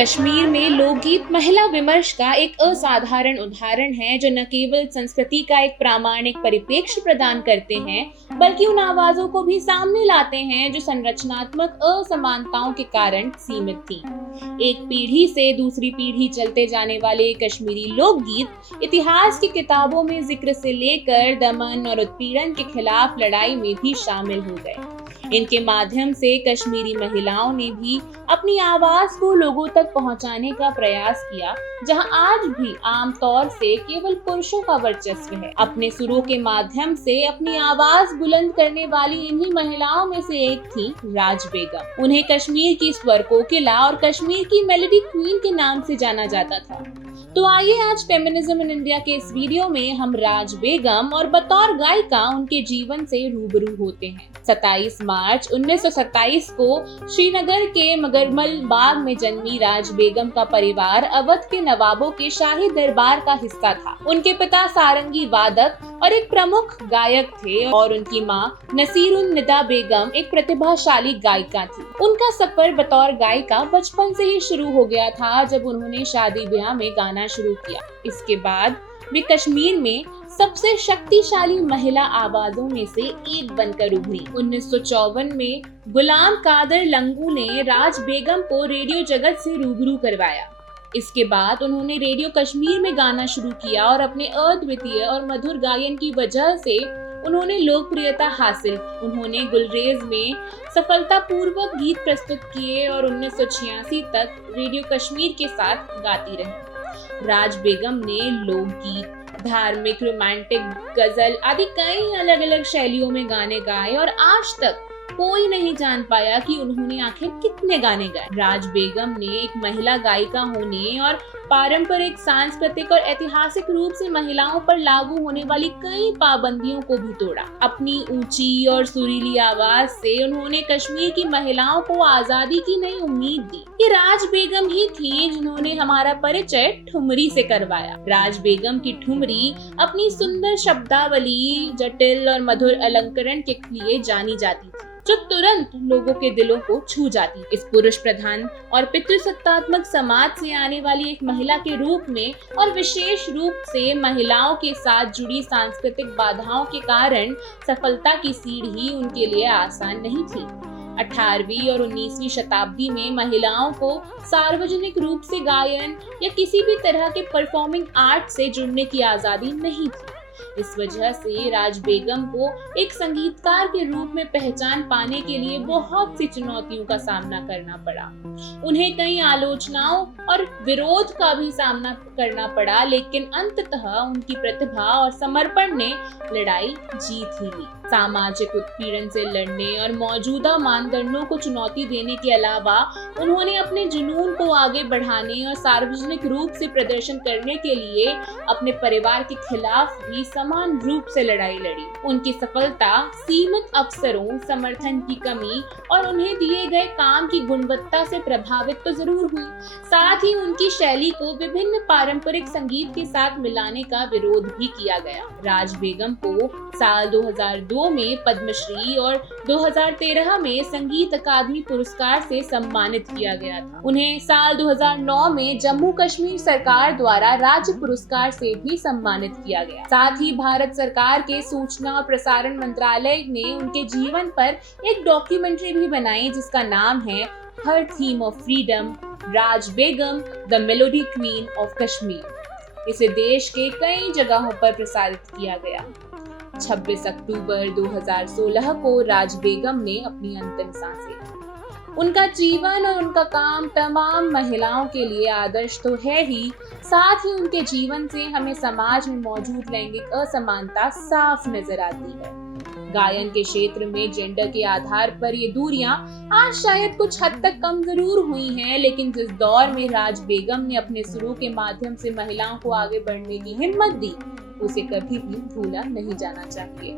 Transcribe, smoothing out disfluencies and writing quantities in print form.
कश्मीर में लोकगीत महिला विमर्श का एक असाधारण उदाहरण है जो न केवल संस्कृति का एक प्रामाणिक परिप्रेक्ष्य प्रदान करते हैं बल्कि उन आवाजों को भी सामने लाते हैं जो संरचनात्मक असमानताओं के कारण सीमित थी। एक पीढ़ी से दूसरी पीढ़ी चलते जाने वाले कश्मीरी लोकगीत इतिहास की किताबों में जिक्र से लेकर दमन और उत्पीड़न के खिलाफ लड़ाई में भी शामिल हो गए। इनके माध्यम से कश्मीरी महिलाओं ने भी अपनी आवाज को लोगों तक पहुंचाने का प्रयास किया, जहां आज भी आमतौर से केवल पुरुषों का वर्चस्व है। अपने सुरों के माध्यम से अपनी आवाज बुलंद करने वाली इन्हीं महिलाओं में से एक थी राज बेगम। उन्हें कश्मीर की स्वर कोकिला और कश्मीर की मेलोडी क्वीन के नाम से जाना जाता था। तो आइए आज फेमिनिज्म इन इंडिया के इस वीडियो में हम राज बेगम और बतौर गायिका उनके जीवन से रूबरू होते हैं। 27 मार्च 1927 को श्रीनगर के मगरमल बाग में जन्मी राज बेगम का परिवार अवध के नवाबों के शाही दरबार का हिस्सा था। उनके पिता सारंगी वादक और एक प्रमुख गायक थे और उनकी मां नसीरुन निदा बेगम एक प्रतिभाशाली गायिका थी। उनका सफर बतौर गायिका बचपन से ही शुरू हो गया था जब उन्होंने शादी ब्याह में गाना शुरू किया। इसके बाद वे कश्मीर में सबसे शक्तिशाली महिला आवाजों में से एक बनकर उभरी। 1954 में गुलाम कादर लंगू ने राज बेगम को रेडियो जगत से रूबरू करवाया। इसके बाद उन्होंने रेडियो कश्मीर में गाना शुरू किया और अपने अद्वितीय और मधुर गायन की वजह से उन्होंने लोकप्रियता हासिल। उन्होंने गुलरेज में सफलतापूर्वक गीत प्रस्तुत किए और 1986 तक रेडियो कश्मीर के साथ गाती रही। राज बेगम ने लोकगीत, धार्मिक, रोमांटिक, गजल आदि कई अलग अलग शैलियों में गाने गाए और आज तक कोई नहीं जान पाया कि उन्होंने आखिर कितने गाने गाए। राज बेगम ने एक महिला गायिका होने और पारंपरिक, सांस्कृतिक और ऐतिहासिक रूप से महिलाओं पर लागू होने वाली कई पाबंदियों को भी तोड़ा। अपनी ऊंची और सुरीली आवाज से उन्होंने कश्मीर की महिलाओं को आजादी की नई उम्मीद दी। ये राज बेगम ही थी जिन्होंने हमारा परिचय ठुमरी से करवाया। राज बेगम की ठुमरी अपनी सुंदर शब्दावली, जटिल और मधुर अलंकरण के लिए जानी जाती थी, जो तुरंत लोगों के दिलों को छू जाती। इस पुरुष प्रधान और पितृसत्तात्मक समाज से आने वाली एक महिला के रूप में और विशेष रूप से महिलाओं के साथ जुड़ी सांस्कृतिक बाधाओं के कारण सफलता की सीढ़ी उनके लिए आसान नहीं थी। 18वीं और 19वीं शताब्दी में महिलाओं को सार्वजनिक रूप से गायन या किसी भी तरह के परफॉर्मिंग आर्ट से जुड़ने की आजादी नहीं थी। इस वजह से राज बेगम को एक संगीतकार के रूप में पहचान पाने के लिए बहुत सी चुनौतियों का सामना करना पड़ा। उन्हें कई आलोचनाओं और विरोध का भी सामना करना पड़ा, लेकिन अंततः उनकी प्रतिभा और समर्पण ने लड़ाई जीत ही ली। सामाजिक उत्पीड़न से लड़ने और मौजूदा मानदंडों को चुनौती देने के अलावा उन्होंने अपने जुनून को आगे बढ़ाने और सार्वजनिक रूप से प्रदर्शन करने के लिए अपने परिवार के खिलाफ भी समान रूप से लड़ाई लड़ी। उनकी सफलता सीमित अवसरों, समर्थन की कमी और उन्हें दिए गए काम की गुणवत्ता से प्रभावित तो जरूर हुई, साथ ही उनकी शैली को विभिन्न पारंपरिक संगीत के साथ मिलाने का विरोध भी किया गया। राज बेगम को साल 2002 में पद्मश्री और 2013 में संगीत अकादमी पुरस्कार से सम्मानित किया गया था। उन्हें साल 2009 में जम्मू कश्मीर सरकार द्वारा राज्य पुरस्कार से भी सम्मानित किया गया। साथ ही भारत सरकार के सूचना और प्रसारण मंत्रालय ने उनके जीवन पर एक डॉक्यूमेंट्री भी बनाई जिसका नाम है हर theme of freedom, Raj Begum the melody queen of Kashmir. इसे देश के कई जगहों पर प्रसारित किया गया। 26 अक्टूबर 2016 को राज बेगम ने अपनी अंतिम सांसें ली। उनका जीवन और उनका काम तमाम महिलाओं के लिए आदर्श तो है ही, साथ ही उनके जीवन से हमें समाज में मौजूद लैंगिक असमानता साफ नजर आती है। गायन के क्षेत्र में जेंडर के आधार पर ये दूरियां आज शायद कुछ हद तक कम जरूर हुई हैं, लेकिन जिस दौर में राज बेगम ने अपने सुरों के माध्यम से महिलाओं को आगे बढ़ने की हिम्मत दी, उसे कभी भी भूला नहीं जाना चाहिए।